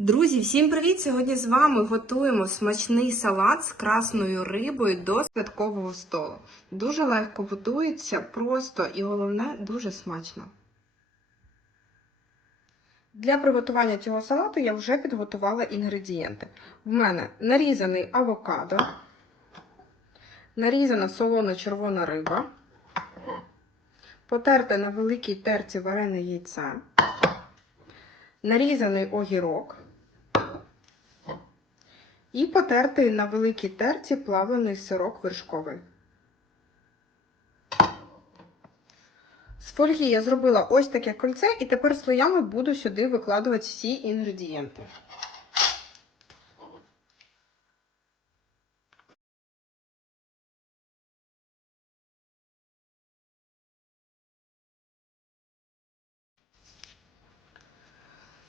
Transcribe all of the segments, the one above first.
Друзі, всім привіт! Сьогодні з вами готуємо смачний салат з красною рибою до святкового столу. Дуже легко готується, просто і головне дуже смачно. Для приготування цього салату я вже підготувала інгредієнти. В мене нарізаний авокадо, нарізана солона червона риба, потерте на великій терці варене яйце, нарізаний огірок і потертий на великій терці плавлений сирок вершковий. З фольги я зробила ось таке кольце, і тепер слоями буду сюди викладувати всі інгредієнти.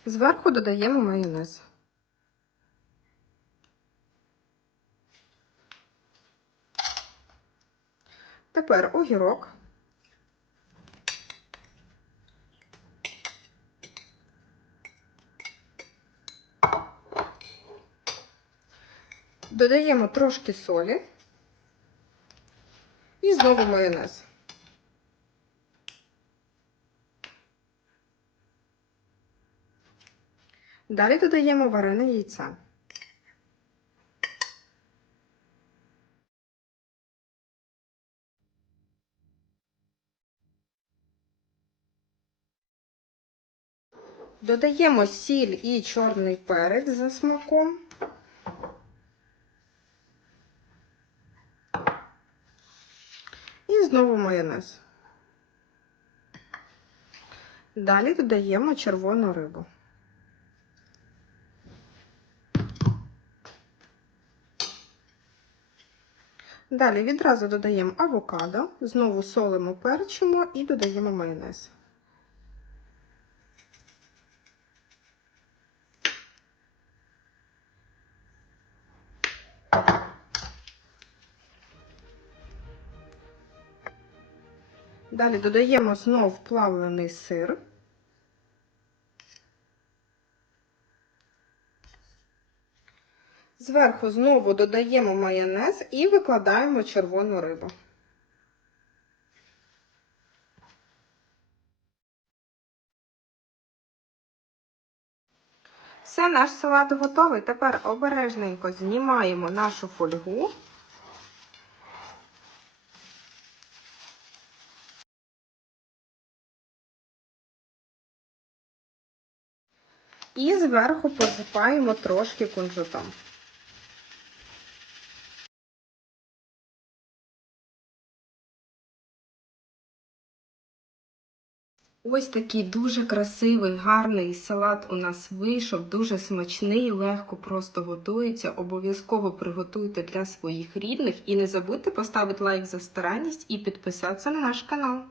Зверху додаємо майонез. Тепер огірок. Додаємо трошки солі і знову майонез. Далі додаємо варене яйце. Додаємо сіль і чорний перець за смаком. І знову майонез. Далі додаємо червону рибу. Далі відразу додаємо авокадо, знову солимо, перчимо і додаємо майонез. Далі додаємо знов плавлений сир. Зверху знову додаємо майонез і викладаємо червону рибу. Все, наш салат готовий. Тепер обережненько знімаємо нашу фольгу. І зверху посипаємо трошки кунжутом. Ось такий дуже красивий, гарний салат у нас вийшов, дуже смачний, легко просто готується. Обов'язково приготуйте для своїх рідних і не забудьте поставити лайк за старанність і підписатися на наш канал.